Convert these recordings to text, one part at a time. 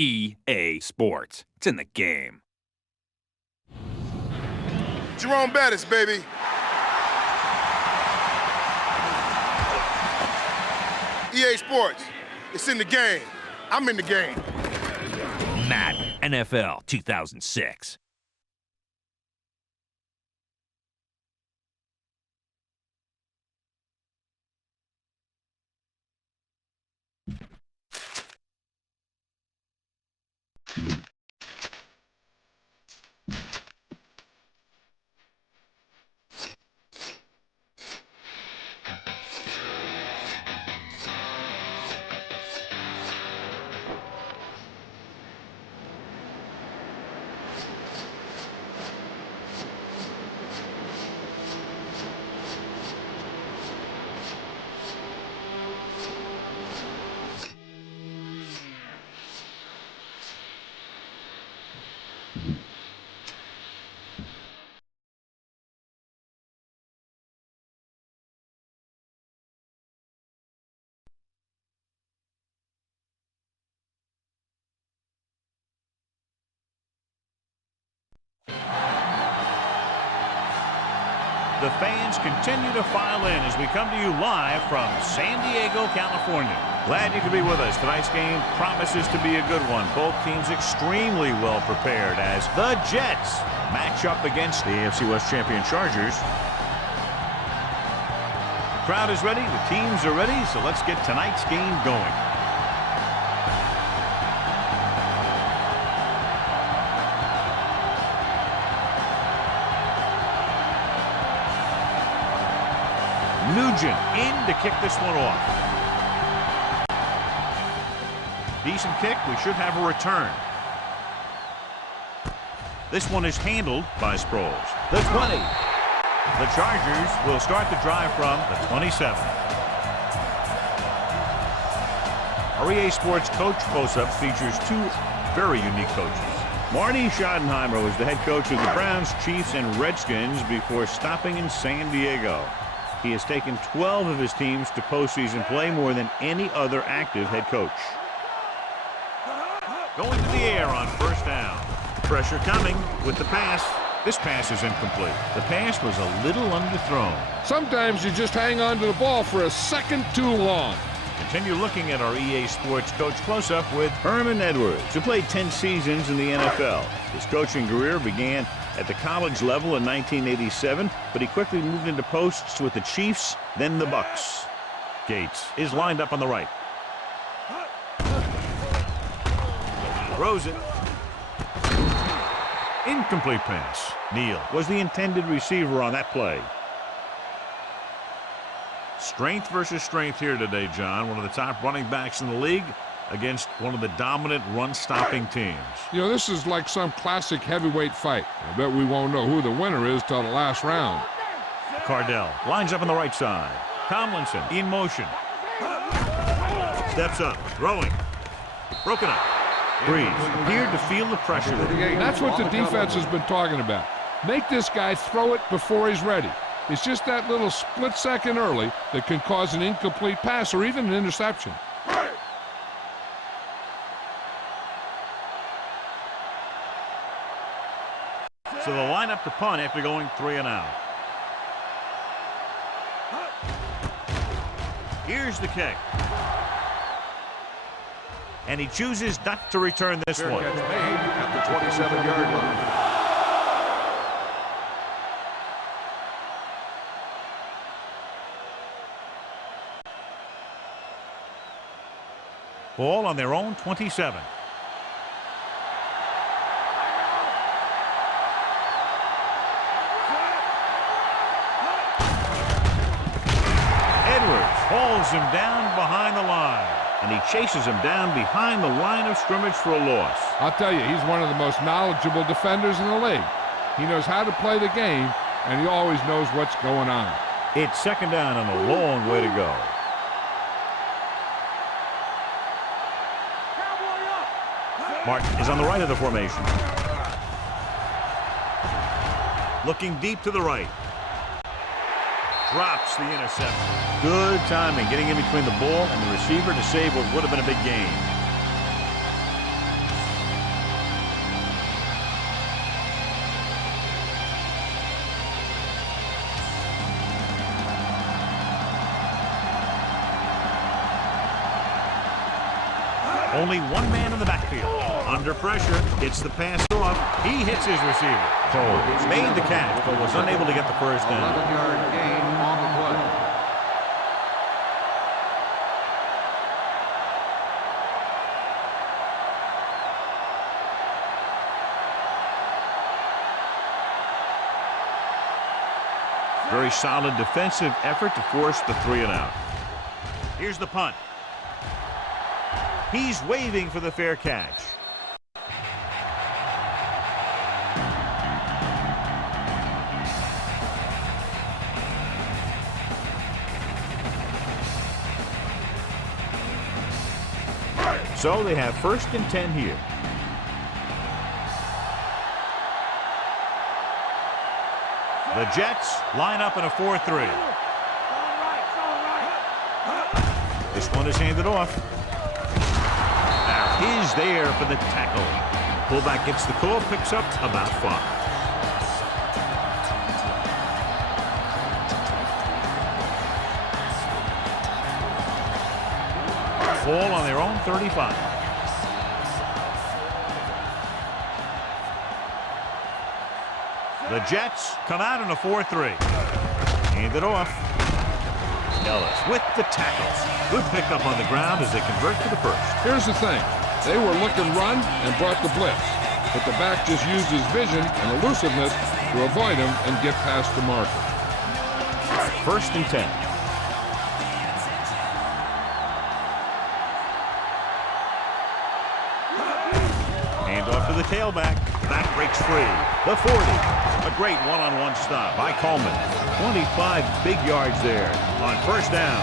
EA Sports. It's in the game. Jerome Bettis, baby. EA Sports. It's in the game. I'm in the game. Madden NFL 2006. The fans continue to file in as we come to you live from San Diego, California. Glad you could be with us. Tonight's game promises to be a good one. Both teams extremely well prepared as the Jets match up against the AFC West champion Chargers. The crowd is ready. The teams are ready. So let's get tonight's game going. Nugent in to kick this one off. Decent kick. We should have a return. This one is handled by Sproles. The 20. The Chargers will start the drive from the 27. Our EA Sports Coach Close-Up features two very unique coaches. Marty Schottenheimer was the head coach of the Browns, Chiefs, and Redskins before stopping in San Diego. He has taken 12 of his teams to postseason play, more than any other active head coach. Going to the air on first down. Pressure coming with the pass. This pass is incomplete. The pass was a little underthrown. Sometimes you just hang on to the ball for a second too long. Continue looking at our EA Sports Coach Close-Up with Herman Edwards, who played 10 seasons in the NFL. His coaching career began at the college level in 1987, but he quickly moved into posts with the Chiefs, then the Bucks. Gates is lined up on the right. Throws it. Incomplete pass. Neal was the intended receiver on that play. Strength versus strength here today, John. One of the top running backs in the league against one of the dominant run-stopping teams. You know, this is like some classic heavyweight fight. I bet we won't know who the winner is till the last round. Cardell lines up on the right side. Tomlinson in motion. Steps up, throwing. Broken up. Breeze appeared to feel the pressure. That's what the defense has been talking about. Make this guy throw it before he's ready. It's just that little split second early that can cause an incomplete pass or even an interception. So they'll line up to punt after going 3 and out. Here's the kick. And he chooses not to return this one. Catch made at the 27-yard line. Ball on their own 27. Edwards hauls him down behind the line, and he chases him down behind the line of scrimmage for a loss. I'll tell you, he's one of the most knowledgeable defenders in the league. He knows how to play the game, and he always knows what's going on. It's second down and a long way to go. Martin is on the right of the formation. Looking deep to the right. Drops the interception. Good timing, getting in between the ball and the receiver to save what would have been a big gain. Only one man in the backfield. Under pressure, gets the pass off. He hits his receiver. Cole made the catch, but was unable to get the first down. 11-yard gain on the play. Very solid defensive effort to force the 3-and-out. Here's the punt. He's waving for the fair catch. So they have 1st and 10 here. The Jets line up in a 4-3. This one is handed off. Now is there for the tackle. Fullback gets the call, picks up about 5. Ball on their own 35. The Jets come out in a 4-3. Hand it off. Ellis with the tackle. Good pickup on the ground as they convert to the first. Here's the thing. They were looking run and brought the blitz. But the back just used his vision and elusiveness to avoid him and get past the marker. 1st and 10. Hand off to the tailback. That breaks free. The 40. A great one-on-one stop by Coleman. 25 big yards there on 1st down.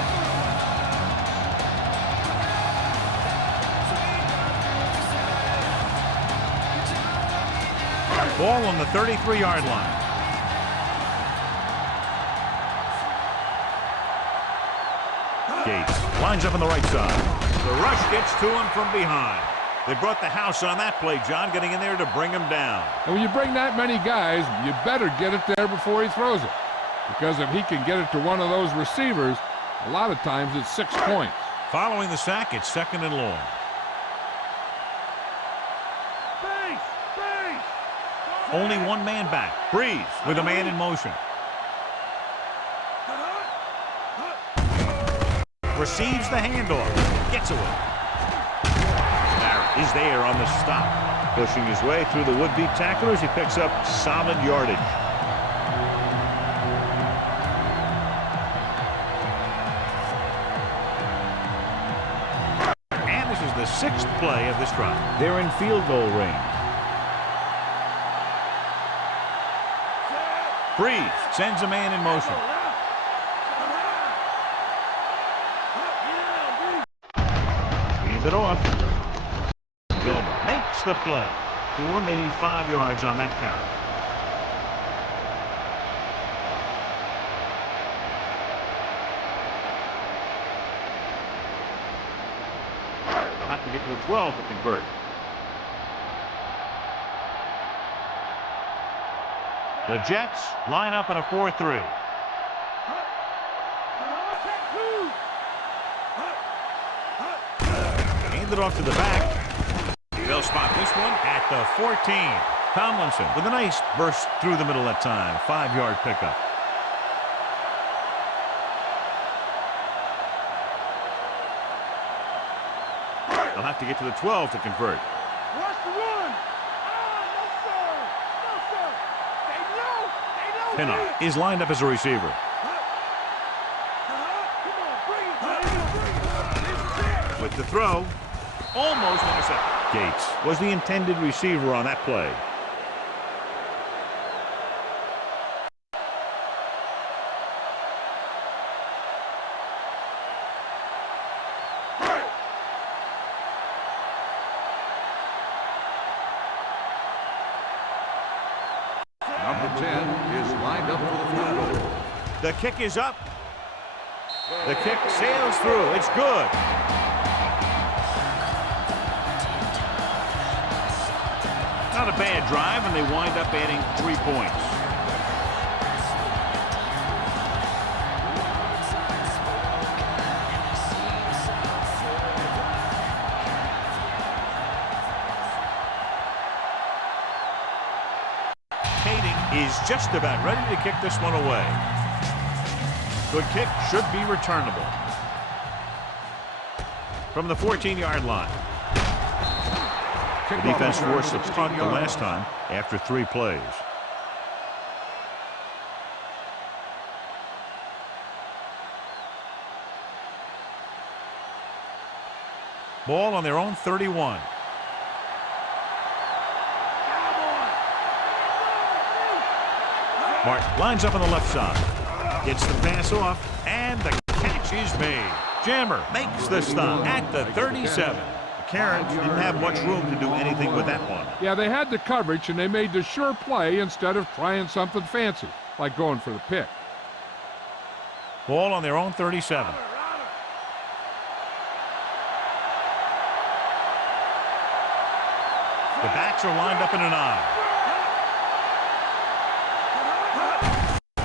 Ball on the 33-yard line. Gates lines up on the right side. The rush gets to him from behind. They brought the house on that play, John, getting in there to bring him down. And when you bring that many guys, you better get it there before he throws it. Because if he can get it to one of those receivers, a lot of times it's 6 points. Following the sack, it's 2nd and long. Only one man back. Breeze with a man in motion. Receives the handoff. Gets away. Barrett is there on the stop. Pushing his way through the would-be tacklers. He picks up solid yardage. And this is the 6th play of this drive. They're in field goal range. Breeze sends a man in motion. Hands it off. Gilbert makes the play. 4, maybe 5 yards on that count. Have to get to the 12 to convert. The Jets line up in a 4-3. Hand it off to the back. They'll spot this one at the 14. Tomlinson with a nice burst through the middle that time. 5-yard pickup. They'll have to get to the 12 to convert. Watch the run. Pinnock is lined up as a receiver. With the throw, almost intercepted. Gates was the intended receiver on that play. Number 10 is lined up for the field goal. The kick is up. The kick sails through. It's good. Not a bad drive, and they wind up adding 3 points. is just about ready to kick this one away. Good kick, should be returnable. From the 14-yard line. The defense forced a punt the last time after 3 plays. Ball on their own 31. Martin lines up on the left side. Gets the pass off, and the catch is made. Jammer makes the stop at the 37. The Carrots didn't have much room to do anything with that one. Yeah, they had the coverage, and they made the sure play instead of trying something fancy, like going for the pick. Ball on their own 37. The backs are lined up in an eye.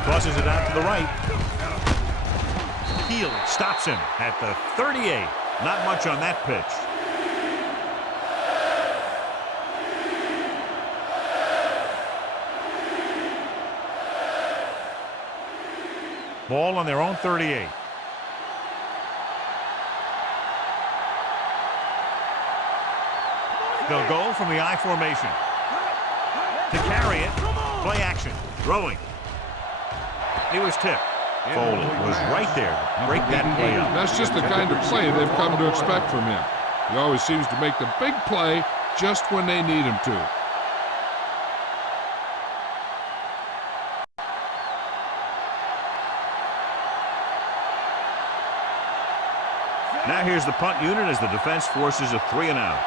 Tosses it out to the right. Heel stops him at the 38. Not much on that pitch. Ball on their own 38. They'll go from the I formation. To carry it, play action, throwing. He was tipped. Foley was right there to break that play up. That's just the kind of play they've come to expect from him. He always seems to make the big play just when they need him to. Now here's the punt unit as the defense forces a 3-and-out.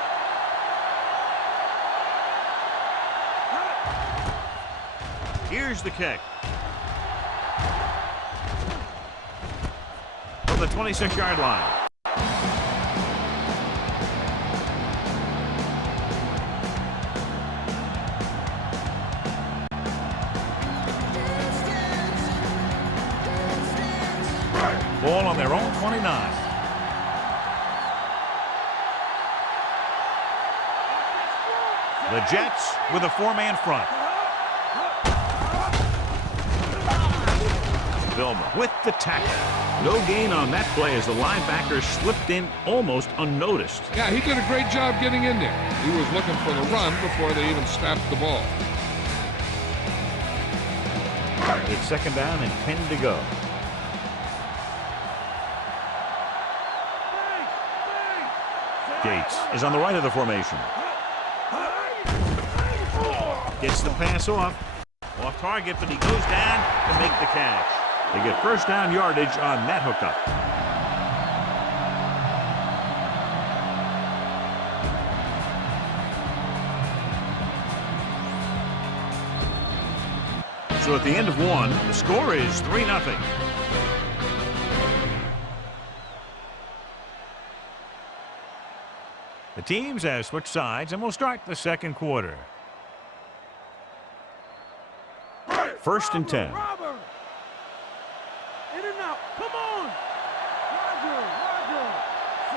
Here's the kick. From the 26-yard line. Ball on their own 29. The Jets with a 4-man front. Vilma with the tackle. No gain on that play as the linebacker slipped in almost unnoticed. Yeah, he did a great job getting in there. He was looking for the run before they even snapped the ball. It's 2nd down and 10 to go. Gates is on the right of the formation. Gets the pass off target, but he goes down to make the catch. They get 1st down yardage on that hookup. So at the end of 1, the score is 3-0. The teams have switched sides, and we'll start the 2nd quarter. 1st and 10.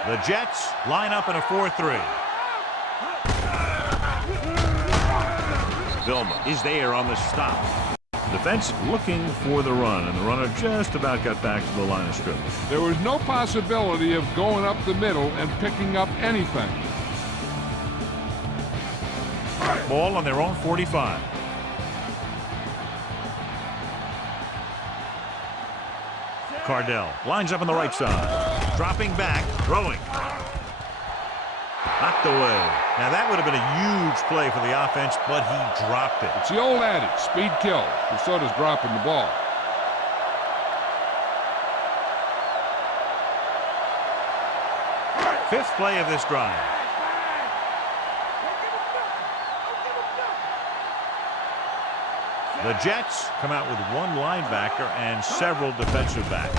The Jets line up in a 4-3. Vilma is there on the stop. Defense looking for the run, and the runner just about got back to the line of scrimmage. There was no possibility of going up the middle and picking up anything. Ball on their own 45. Cardell lines up on the right side. Dropping back, throwing. Knocked away. Now that would have been a huge play for the offense, but he dropped it. It's the old adage, speed kills, and so does dropping the ball. Fifth play of this drive. The Jets come out with 1 linebacker and several defensive backs.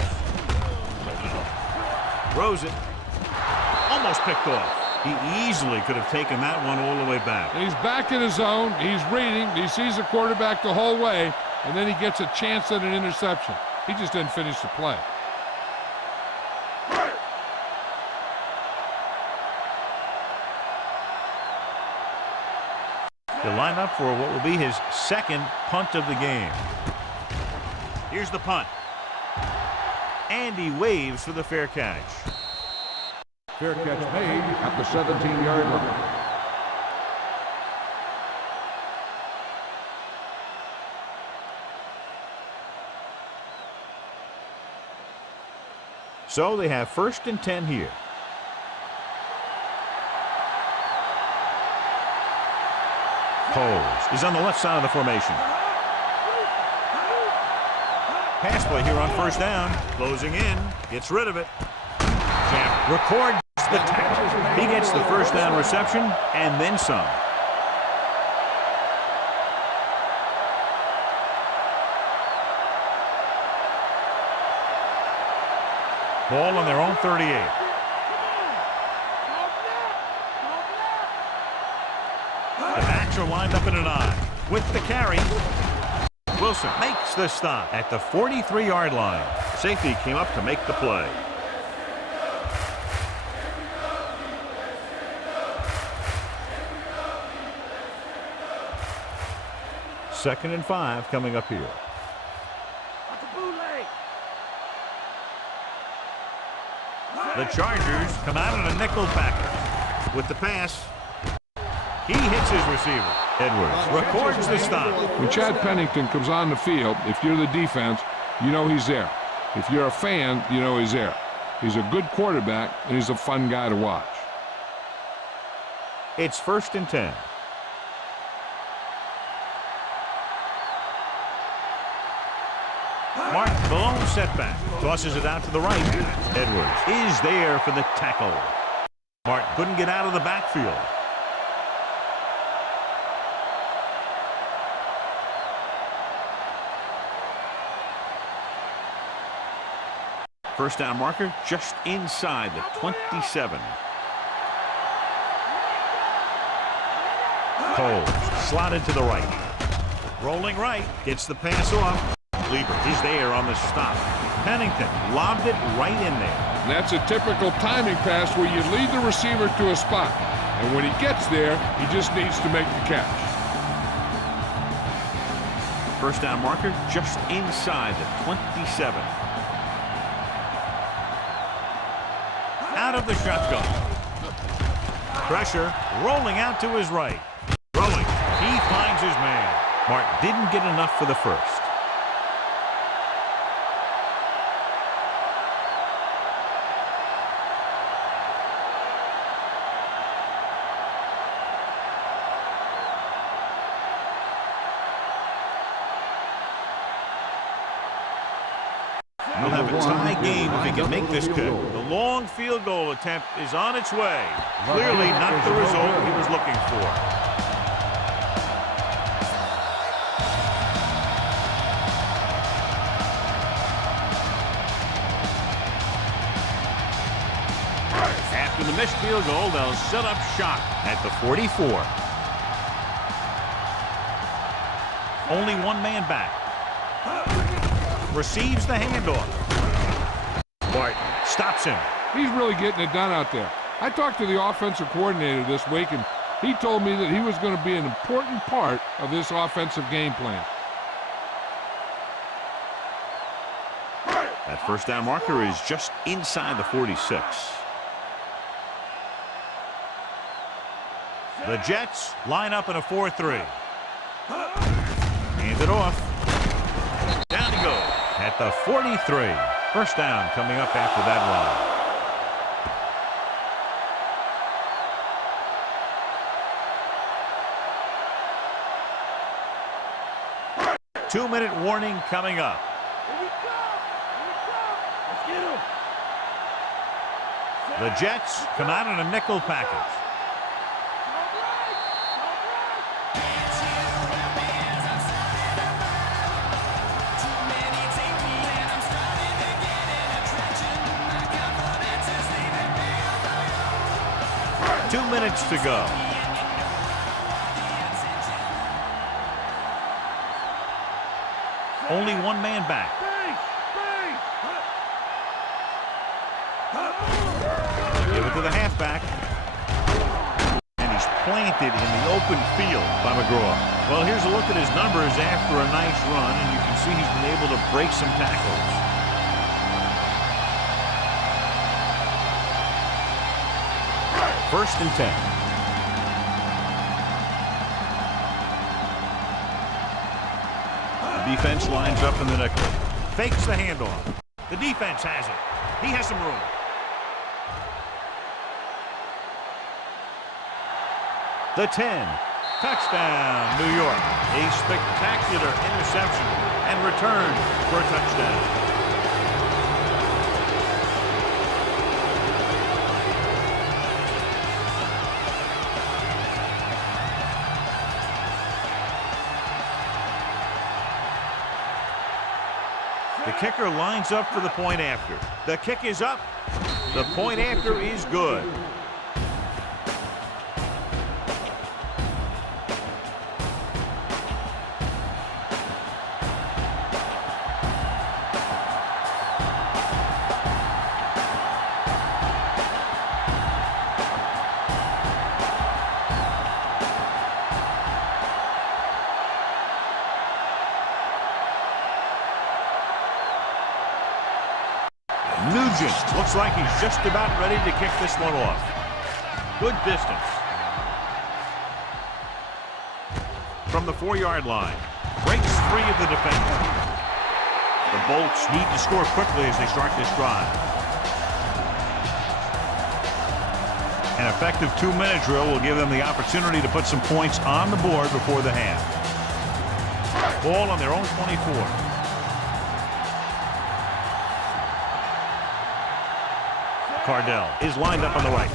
Throws it. Almost picked off. He easily could have taken that one all the way back. He's back in his zone. He's reading. He sees the quarterback the whole way, and then he gets a chance at an interception. He just didn't finish the play. He'll line up for what will be his second punt of the game. Here's the punt. And he waves for the fair catch. Fair catch made at the 17-yard line. So they have 1st and 10 here. Coles is on the left side of the formation. Pass play here on 1st down. Closing in. Gets rid of it. Champ records the tackle. He gets the 1st down reception and then some. Ball on their own 38. The backs are lined up in an I. With the carry, Wilson makes the stop at the 43-yard line. Safety came up to make the play. Second and 5 coming up here. The Chargers come out in a nickel package. With the pass, he hits his receiver. Edwards records the stop. When Chad Pennington comes on the field, if you're the defense, you know he's there. If you're a fan, you know he's there. He's a good quarterback, and he's a fun guy to watch. It's 1st and 10. Mark, the lone setback. Tosses it out to the right. Edwards is there for the tackle. Mark couldn't get out of the backfield. First down marker just inside the 27. Coles slotted to the right. Rolling right, gets the pass off. Lieber is there on the stop. Pennington lobbed it right in there. And that's a typical timing pass where you lead the receiver to a spot. And when he gets there, he just needs to make the catch. First down marker just inside the 27. Out of the shotgun. Pressure rolling out to his right. Throwing. He finds his man. Mark didn't get enough for the first. He'll have a tie game if he can make this kick. The long field goal attempt is on its way. Clearly not the result he was looking for. After the missed field goal, they'll set up shop at the 44. Only one man back. Receives the handoff. Martin stops him. He's really getting it done out there. I talked to the offensive coordinator this week, and he told me that he was going to be an important part of this offensive game plan. That first down marker is just inside the 46. The Jets line up in a 4-3. Hand it off. Down he goes at the 43. First down coming up after that run. 2-minute warning coming up. The Jets come out in a nickel package. Two minutes to go. Only one man back. Give it to the halfback. And he's planted in the open field by McGraw. Well, here's a look at his numbers after a nice run, and you can see he's been able to break some tackles. First and 10. The defense lines up in the nickel. Fakes the handoff. The defense has it. He has some room. The 10. Touchdown, New York. A spectacular interception and return for a touchdown. The kicker lines up for the point after. The kick is up. The point after is good. Looks like he's just about ready to kick this one off. Good distance. From the 4-yard line. Breaks free of the defender. The Bolts need to score quickly as they start this drive. An effective 2-minute drill will give them the opportunity to put some points on the board before the half. Ball on their own 24. Cardell is lined up on the right.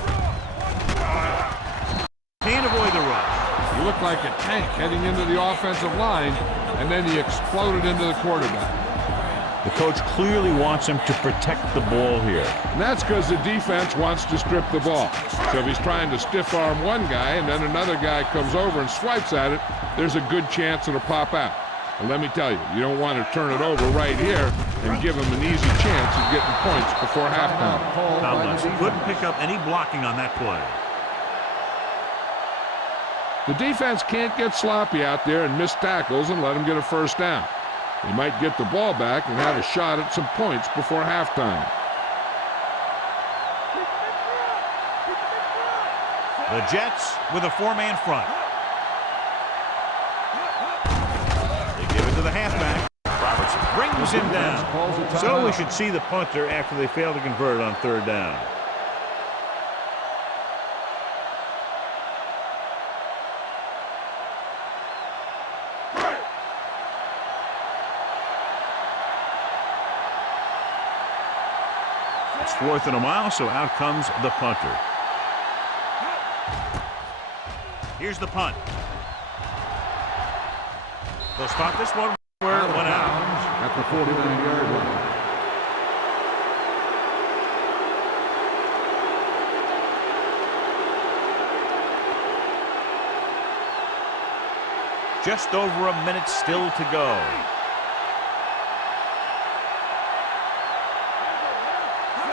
Can't avoid the rush. He looked like a tank heading into the offensive line, and then he exploded into the quarterback. The coach clearly wants him to protect the ball here. And that's because the defense wants to strip the ball. So if he's trying to stiff arm one guy and then another guy comes over and swipes at it, there's a good chance it'll pop out. And let me tell you, you don't want to turn it over right here and give him an easy chance of getting points before halftime. Tomlin couldn't pick up any blocking on that play. The defense can't get sloppy out there and miss tackles and let him get a first down. He might get the ball back and have a shot at some points before halftime. The Jets with a 4-man front. They give it to the halfback. Robertson brings him down. So we should see the punter after they fail to convert on 3rd down. It's 4th and a mile, so out comes the punter. Here's the punt. They'll start this one where it went out. At the 49-yard line. Just over a minute still to go.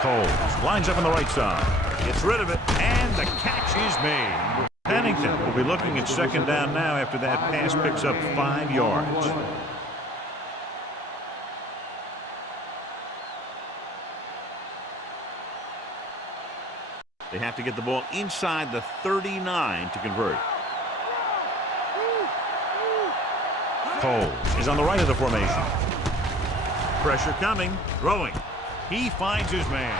Coles lines up on the right side. Gets rid of it, and the catch is made. Pennington will be looking at 2nd down now after that pass picks up 5 yards. They have to get the ball inside the 39 to convert. Coles is on the right of the formation. Pressure coming, throwing. He finds his man.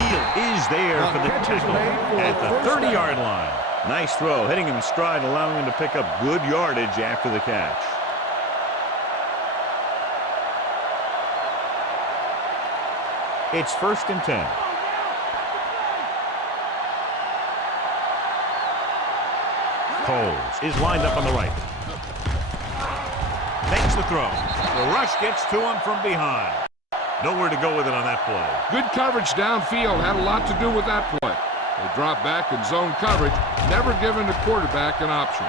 Hill is there for the tackle at the 30-yard line. Nice throw, hitting him in stride, allowing him to pick up good yardage after the catch. It's 1st and 10. Coles is lined up on the right. Makes the throw. The rush gets to him from behind. Nowhere to go with it on that play. Good coverage downfield had a lot to do with that play. They drop back in zone coverage, never giving the quarterback an option.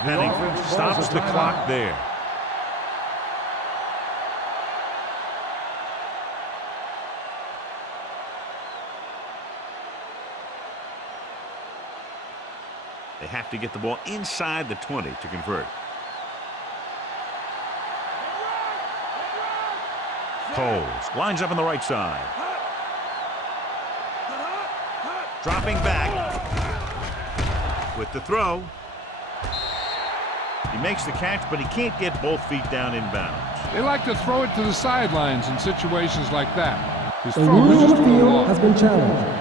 Pennington stops the clock there. They have to get the ball inside the 20 to convert. Coles lines up on the right side. Dropping back with the throw. He makes the catch, but he can't get both feet down inbounds. They like to throw it to the sidelines in situations like that. His The throw rule was on just the a little field off. has been challenged.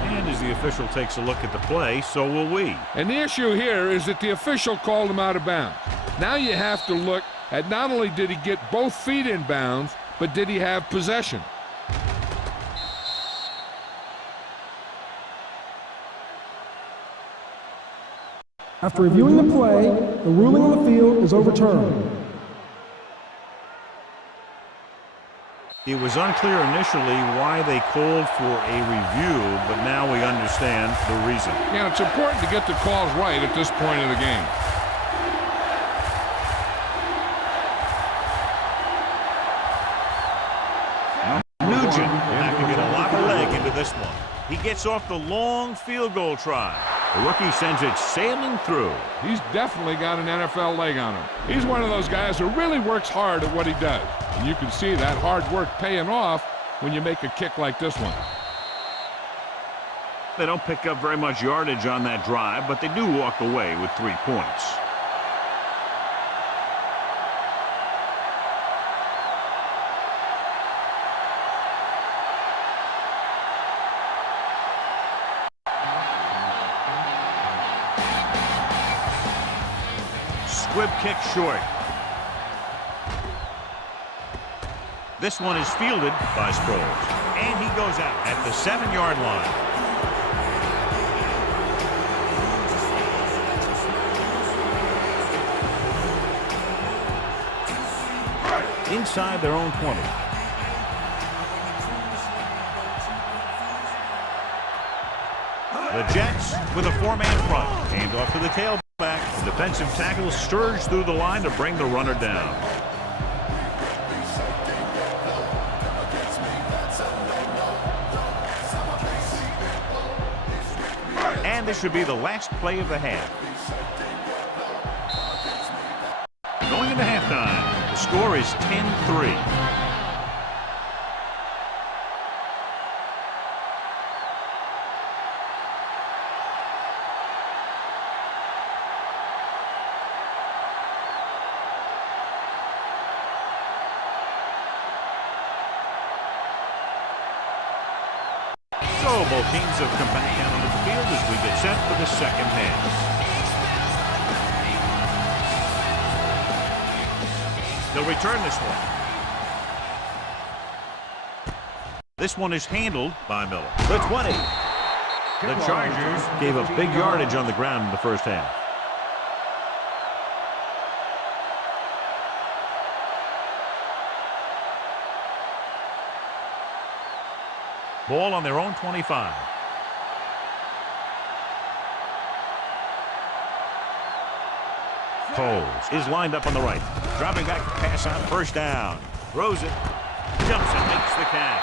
And as the official takes a look at the play, so will we. And the issue here is that the official called him out of bounds. Now you have to look at not only did he get both feet in bounds, but did he have possession? After reviewing the play, the ruling on the field is overturned. It was unclear initially why they called for a review, but now we understand the reason. Yeah, it's important to get the calls right at this point of the game. Nugent will have to get a lot of leg into this one. He gets off the long field goal try. The rookie sends it sailing through. He's definitely got an NFL leg on him. He's one of those guys who really works hard at what he does. And you can see that hard work paying off when you make a kick like this one. They don't pick up very much yardage on that drive, but they do walk away with 3 points. Squib kick short. This one is fielded by Sproles. And he goes out at the 7-yard line. Inside their own 20. The Jets with a 4-man front. Hand off to the tailback. The defensive tackle surged through the line to bring the runner down. And this should be the last play of the half. Going into halftime, the score is 10-3. So both teams have come back down onto the field as we get set for the second half. They'll return this one. This one is handled by Miller. The 20. The Chargers gave up big yardage on the ground in the first half. Ball on their own 25. Coles is lined up on the right. Dropping back to pass on first down. Throws it. Jumps and makes the catch.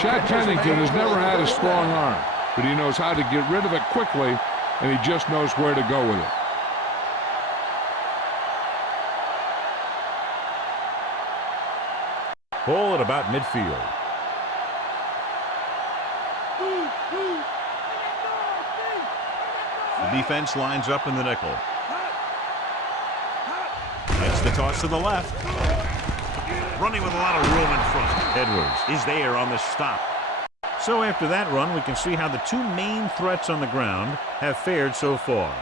Chad Pennington has never had a strong arm, but he knows how to get rid of it quickly, and he just knows where to go with it. Ball at about midfield. The defense lines up in the nickel. That's the toss to the left. Running with a lot of room in front. Edwards is there on the stop. So after that run, we can see how the two main threats on the ground have fared so far.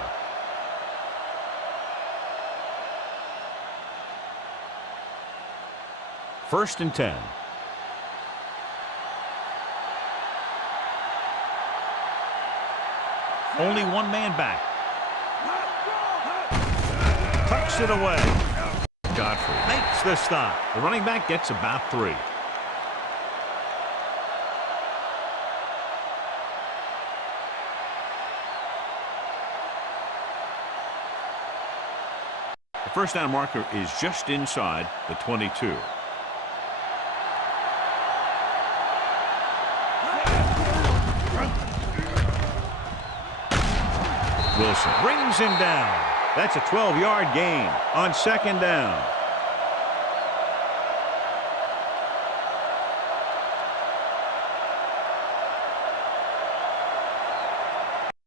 First and 10. Only one man back. Tucks it away. Godfrey makes the stop. The running back gets about 3. The first down marker is just inside the 22. Wilson brings him down. That's a 12-yard gain on second down.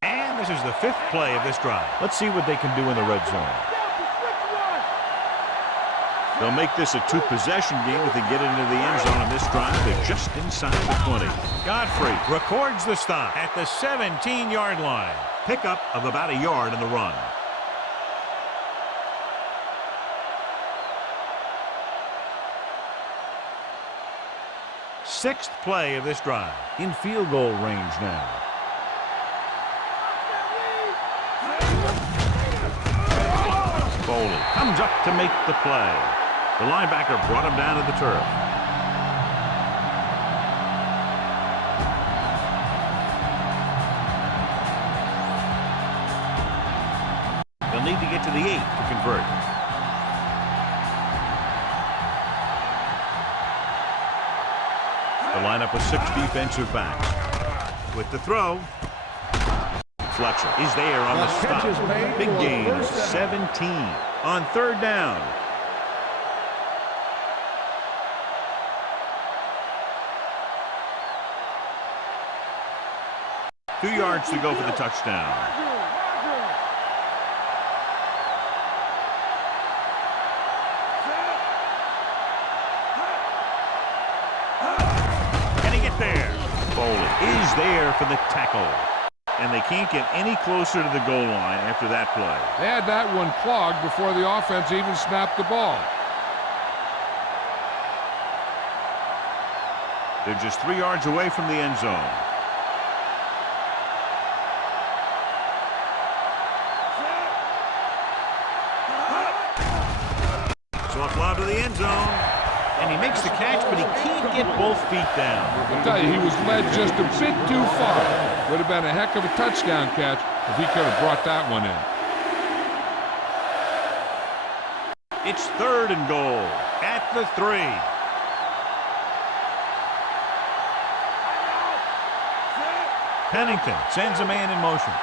And this is the 5th play of this drive. Let's see what they can do in the red zone. They'll make this a 2-possession game if they get into the end zone on this drive. They're just inside the 20. Godfrey records the stop at the 17-yard line. Pickup of about a yard in the run. Sixth play of this drive. In field goal range now. Foley comes up to make the play. The linebacker brought him down to the turf. They'll need to get to the 8 to convert. The lineup with 6 defensive backs. With the throw, Fletcher is there on the stop. Big gain, 17 on third down. Two yards to go for the touchdown. Can he get there? Foley is there for the tackle. And they can't get any closer to the goal line after that play. They had that one clogged before the offense even snapped the ball. They're just 3 yards away from the end zone. Soft lob to the end zone. And he makes the catch, but he can't get both feet down. I'll tell you, he was led just a bit too far. Would have been a heck of a touchdown catch if he could have brought that one in. It's 3rd and goal at the 3. Pennington sends a man in motion.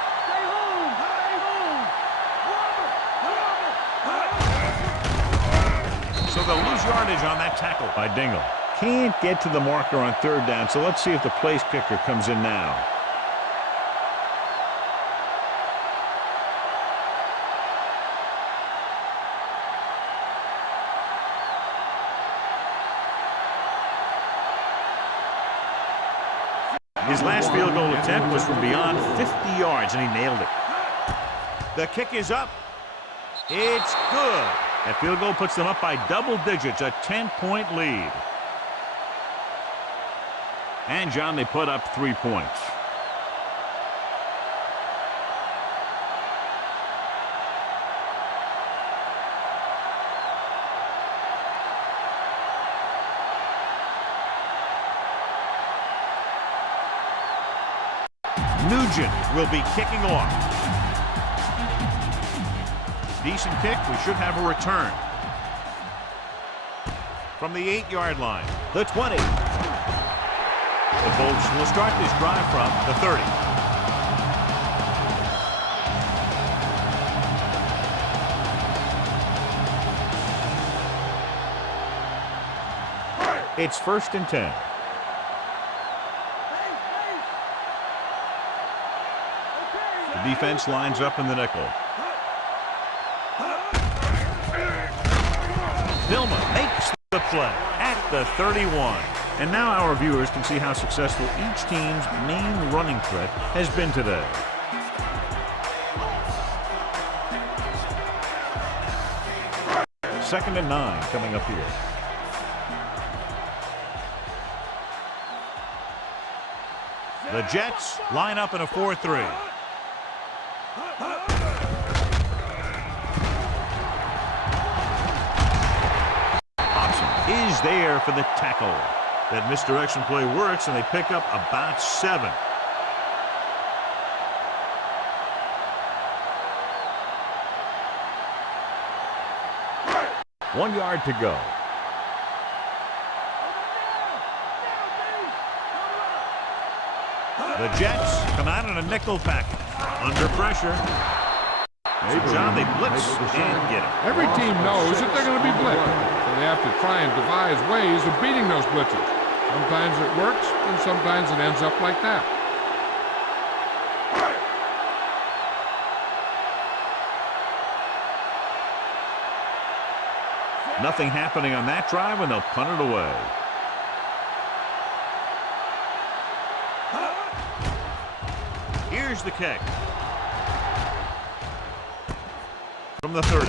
So they'll lose yardage on that tackle by Dingle. Can't get to the marker on 3rd down, so let's see if the place kicker comes in now. His last field goal attempt was from beyond 50 yards, and he nailed it. The kick is up. It's good. That field goal puts them up by double digits, a 10-point lead. And, John, they put up 3 points. Nugent will be kicking off. Decent kick. We should have a return. From the 8-yard line, the 20. The Bolts will start this drive from the 30. It's 1st and 10. The defense lines up in the nickel. Vilma makes the play at the 31. And now our viewers can see how successful each team's main running threat has been today. Second and 9 coming up here. The Jets line up in a 4-3. Is there for the tackle. That misdirection play works, and they pick up about 7. One yard to go. The Jets come out in a nickel package. Under pressure. So John, they blitz and get him. Every team knows that they're going to be blitzed, so they have to try and devise ways of beating those blitzes. Sometimes it works, and sometimes it ends up like that. Nothing happening on that drive, and they'll punt it away. Here's the kick. From the 30.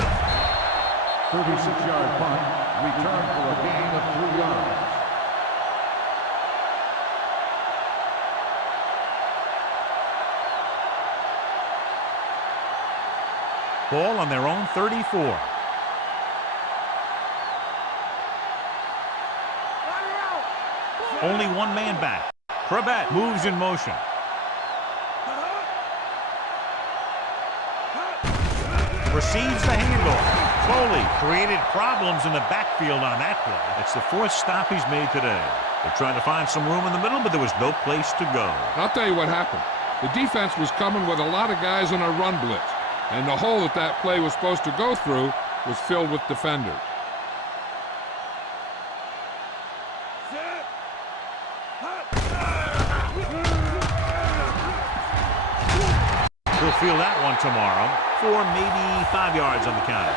36-yard punt, return for a gain of 3 yards. Ball on their own 34. Only one man back. Crabette moves in motion. Receives the handoff. Foley created problems in the backfield on that play. It's the 4th stop he's made today. They're trying to find some room in the middle, but there was no place to go. I'll tell you what happened. The defense was coming with a lot of guys on a run blitz, and the hole that play was supposed to go through was filled with defenders. He'll feel that one tomorrow. 4, maybe 5 yards on the counter.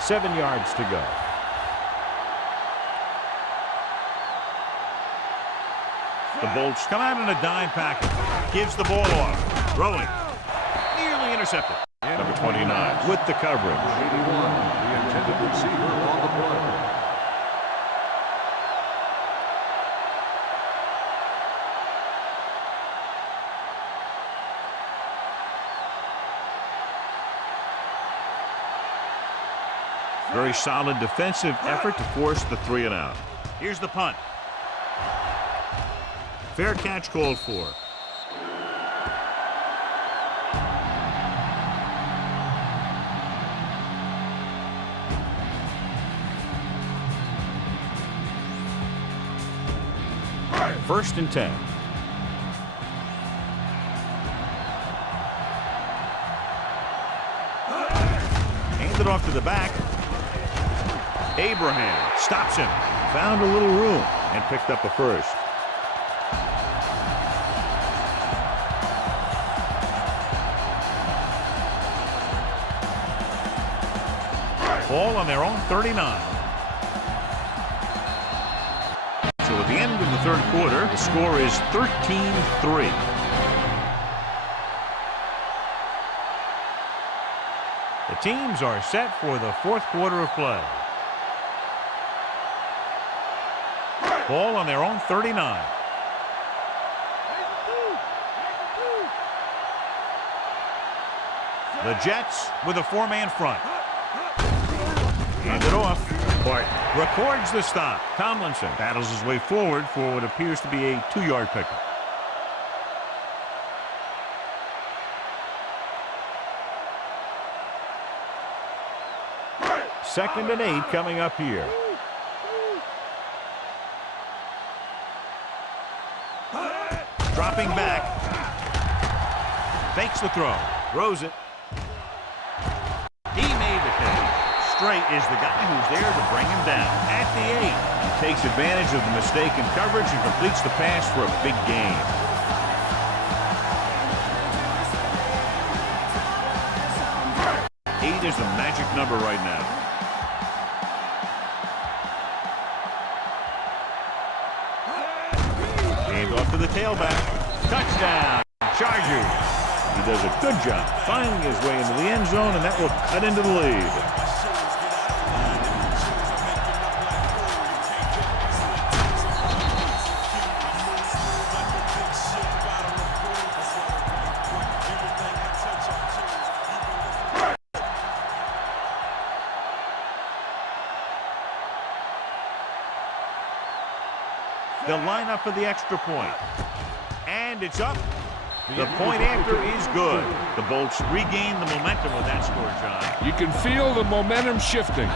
Seven yards to go. The Bolts come out in a dime package. Gives the ball off. Throwing. Nearly intercepted. Number 29 with the coverage. 81, the intended receiver on the play. Very solid defensive effort to force the 3 and out. Here's the punt. Fair catch called for. First and 10. Handed off to the back. Abraham stops him. Found a little room and picked up a first. Ball on their own 39. So at the end of the third quarter, the score is 13-3. The teams are set for the fourth quarter of play. Ball on their own 39. The Jets with a 4-man front. Hand it off. Bart records the stop. Tomlinson battles his way forward for what appears to be a 2-yard pickup. Second and 8 coming up here. Dropping back. Fakes the throw. Throws it. He made the catch. Straight is the guy who's there to bring him down. At the 8. He takes advantage of the mistake in coverage and completes the pass for a big gain. Eight is the magic number right now. Hand off to the tailback. Touchdown, Chargers. He does a good job finding his way into the end zone, and that will cut into the lead. They'll line up for the extra point. And it's up. The point after is good. The Bolts regain the momentum with that score, John. You can feel the momentum shifting.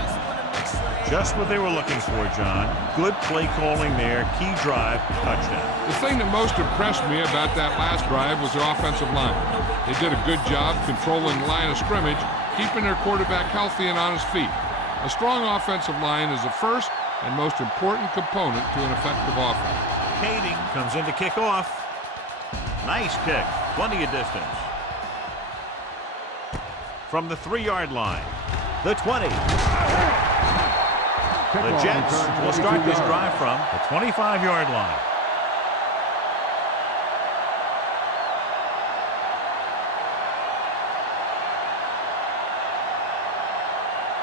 Just what they were looking for, John. Good play calling there. Key drive, touchdown. The thing that most impressed me about that last drive was the offensive line. They did a good job controlling the line of scrimmage, keeping their quarterback healthy and on his feet. A strong offensive line is the first and most important component to an effective offense. Kading comes in to kick off. Nice kick. Plenty of distance. From the 3-yard line. The 20. The Jets will start this drive from the 25-yard line.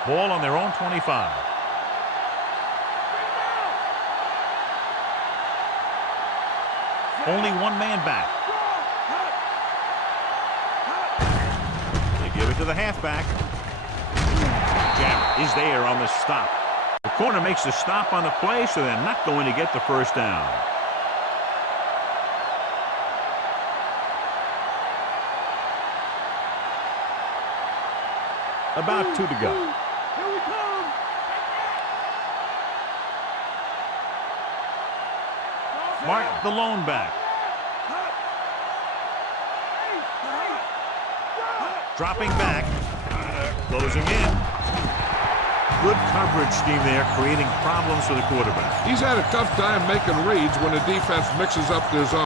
Ball on their own 25. Only one man back. They give it to the halfback. Jam is there on the stop. The corner makes the stop on the play, so they're not going to get the first down. About 2 to go. Martin, the lone back. Dropping back. Closing in. Good coverage scheme there, creating problems for the quarterback. He's had a tough time making reads when the defense mixes up their zone.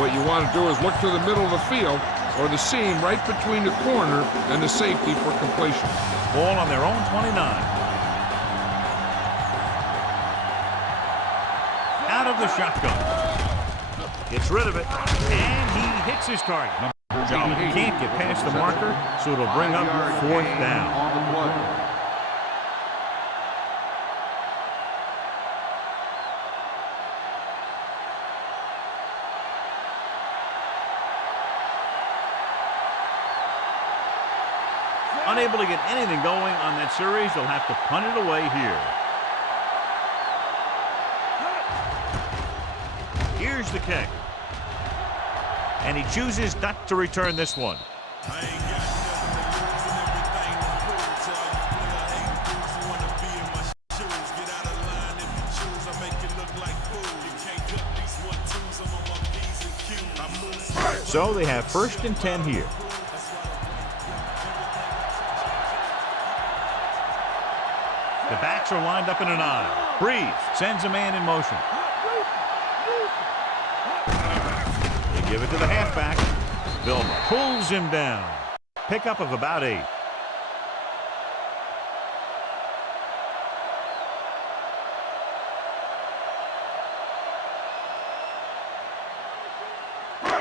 What you want to do is look to the middle of the field or the seam right between the corner and the safety for completion. Ball on their own 29. Out of the shotgun. Gets rid of it, and he hits his target. John can't get past the marker, so it'll bring up 4th down. On the play. Unable to get anything going on that series, they'll have to punt it away here. Here's the kick. And he chooses not to return this one. So they have 1st and 10 here. The backs are lined up in an eye. Breeze sends a man in motion. They give it to the halfback. Bill pulls him down. Pickup of about 8.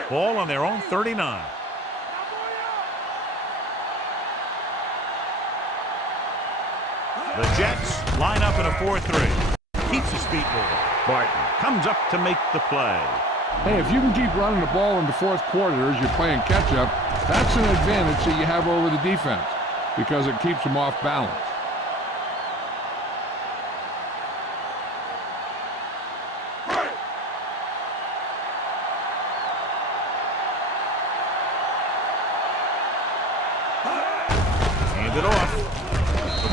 Ball on their own 39. The Jets line up in a 4-3. Keeps his feet moving. Barton comes up to make the play. Hey, if you can keep running the ball in the 4th quarter as you're playing catch-up, that's an advantage that you have over the defense because it keeps them off balance. Hand it off.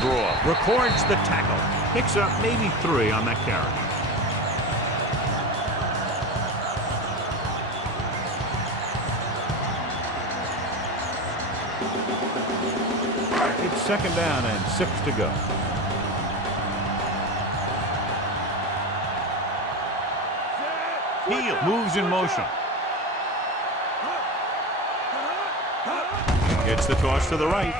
McGraw records the tackle. Picks up maybe 3 on that carry. It's 2nd down and 6 to go. Heel moves in motion. Gets the toss to the right.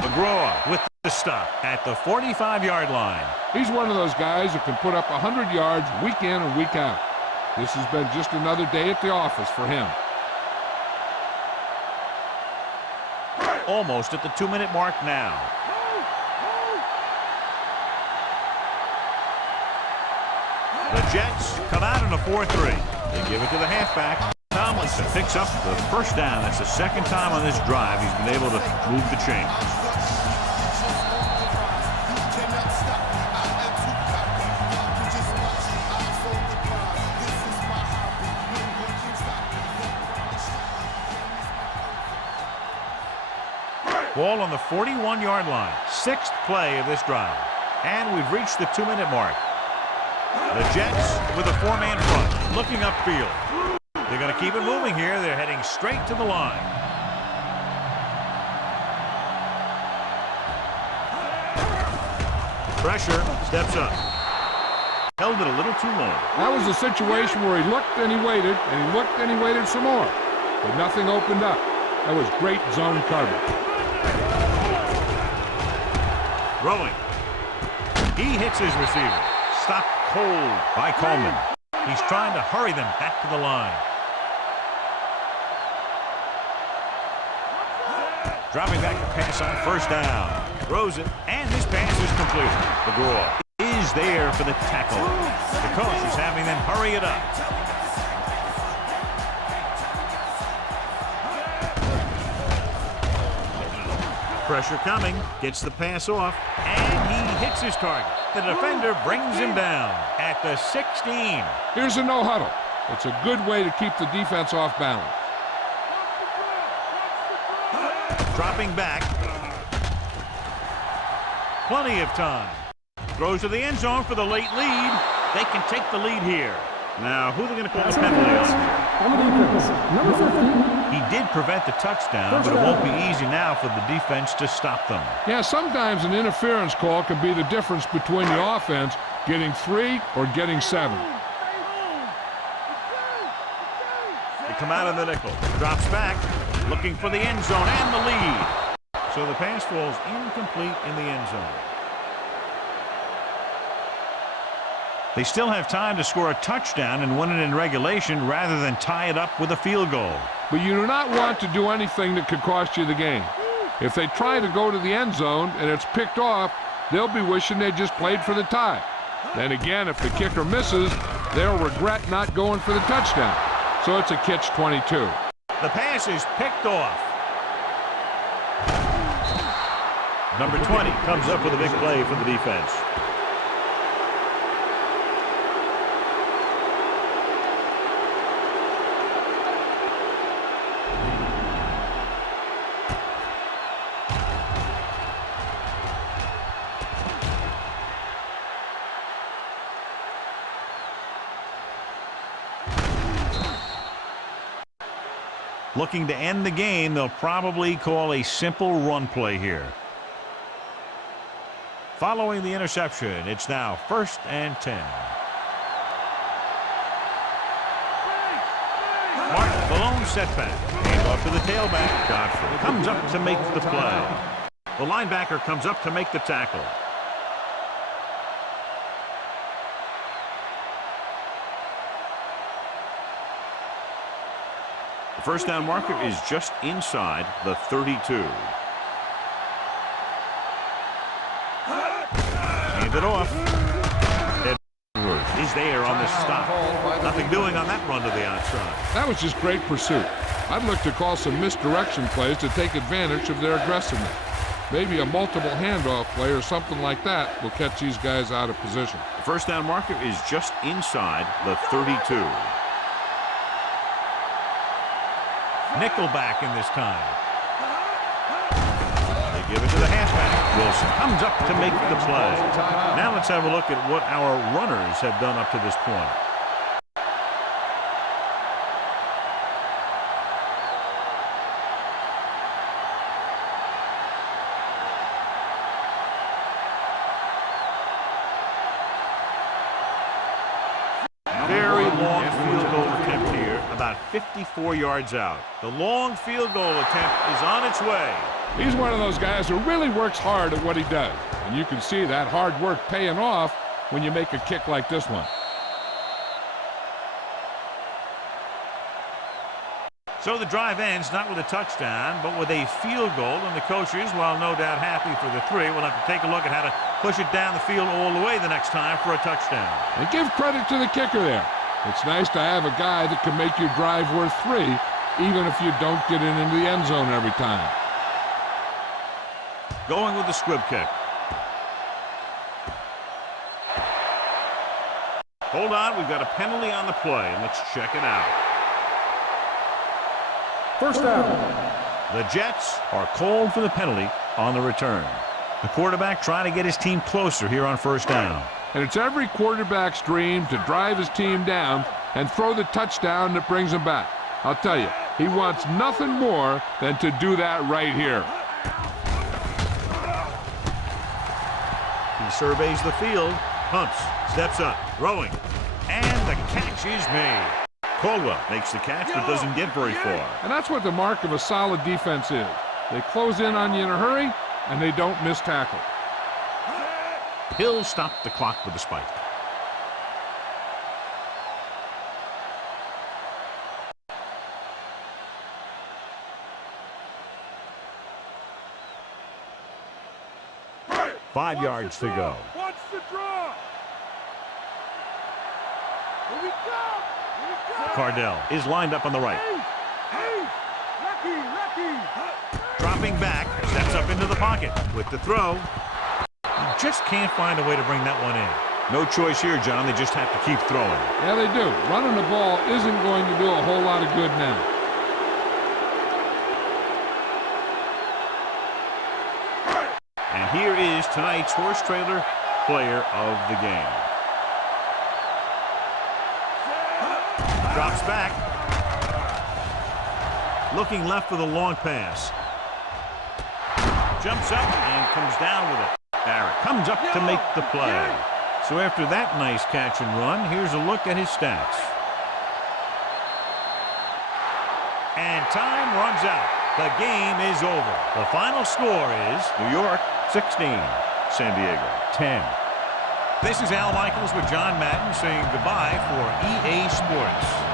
McGraw with the stop at the 45-yard line. He's one of those guys that can put up 100 yards week in and week out. This has been just another day at the office for him. Almost at the 2-minute mark now. The Jets come out in a 4-3. They give it to the halfback. Tomlinson picks up the 1st down. That's the 2nd time on this drive he's been able to move the chains. Ball on the 41-yard line. 6th play of this drive. And we've reached the 2-minute mark. The Jets with a 4-man front, looking upfield. They're going to keep it moving here. They're heading straight to the line. Pressure, steps up. Held it a little too long. That was a situation where he looked and he waited, and he looked and he waited some more. But nothing opened up. That was great zone coverage. Throwing. He hits his receiver. Stopped cold by Coleman. He's trying to hurry them back to the line. Dropping back to pass on 1st down. Throws it, and this pass is completed. McGraw is there for the tackle. The coach is having them hurry it up. Pressure coming, gets the pass off, and he hits his target. The defender brings him down at the 16. Here's a no huddle. It's a good way to keep the defense off balance. Dropping back. Plenty of time. Throws to the end zone for the late lead. They can take the lead here. Now, who are they going to call a penalty on? On the defense, number 50. He did prevent the touchdown, but it won't be easy now for the defense to stop them. Yeah, sometimes an interference call can be the difference between the offense getting 3 or getting 7. They come out of the nickel. Drops back, looking for the end zone and the lead. So the pass falls incomplete in the end zone. They still have time to score a touchdown and win it in regulation rather than tie it up with a field goal. But you do not want to do anything that could cost you the game. If they try to go to the end zone and it's picked off, they'll be wishing they just played for the tie. Then again, if the kicker misses, they'll regret not going for the touchdown. So it's a catch-22. The pass is picked off. Number 20 comes up with a big play for the defense. Looking to end the game, they'll probably call a simple run play here. Following the interception, it's now 1st and 10. Martin, the lone setback. Hand off to the tailback. Godfrey comes up to make the play. The linebacker comes up to make the tackle. The first down marker is just inside the 32. Hand it off. Edwards is there on the stop. Nothing doing on that run to the outside. That was just great pursuit. I'd look to call some misdirection plays to take advantage of their aggressiveness. Maybe a multiple handoff play or something like that will catch these guys out of position. The first down marker is just inside the 32. Nickelback in this time. They give it to the halfback. Wilson comes up to make the play. Now let's have a look at what our runners have done up to this point. Very long field goal attempt here, about 54 yards out. The long field goal attempt is on its way. He's one of those guys who really works hard at what he does. And you can see that hard work paying off when you make a kick like this one. So the drive ends not with a touchdown, but with a field goal. And the coaches, while no doubt happy for the 3, will have to take a look at how to push it down the field all the way the next time for a touchdown. And give credit to the kicker there. It's nice to have a guy that can make your drive worth 3, even if you don't get it into the end zone every time. Going with the squib kick. Hold on, we've got a penalty on the play. Let's check it out. First down. The Jets are called for the penalty on the return. The quarterback trying to get his team closer here on first down. And it's every quarterback's dream to drive his team down and throw the touchdown that brings him back. I'll tell you, he wants nothing more than to do that right here. He surveys the field, pumps, steps up, throwing, and the catch is made. Caldwell makes the catch but doesn't get very far. And that's what the mark of a solid defense is. They close in on you in a hurry, and they don't miss tackle. Hill stopped the clock with a spike. Right. 5 yards to go. Watch the draw. Here we go. Cardell is lined up on the right. Dropping back, steps up into the pocket with the throw. You just can't find a way to bring that one in. No choice here, John. They just have to keep throwing. Yeah, they do. Running the ball isn't going to do a whole lot of good now. And here is tonight's horse trailer player of the game. Drops back. Looking left with a long pass. Jumps up and comes down with it. Barrett comes up to make the play. So after that nice catch and run, here's a look at his stats. And time runs out. The game is over. The final score is New York 16, San Diego 10. This is Al Michaels with John Madden saying goodbye for EA Sports.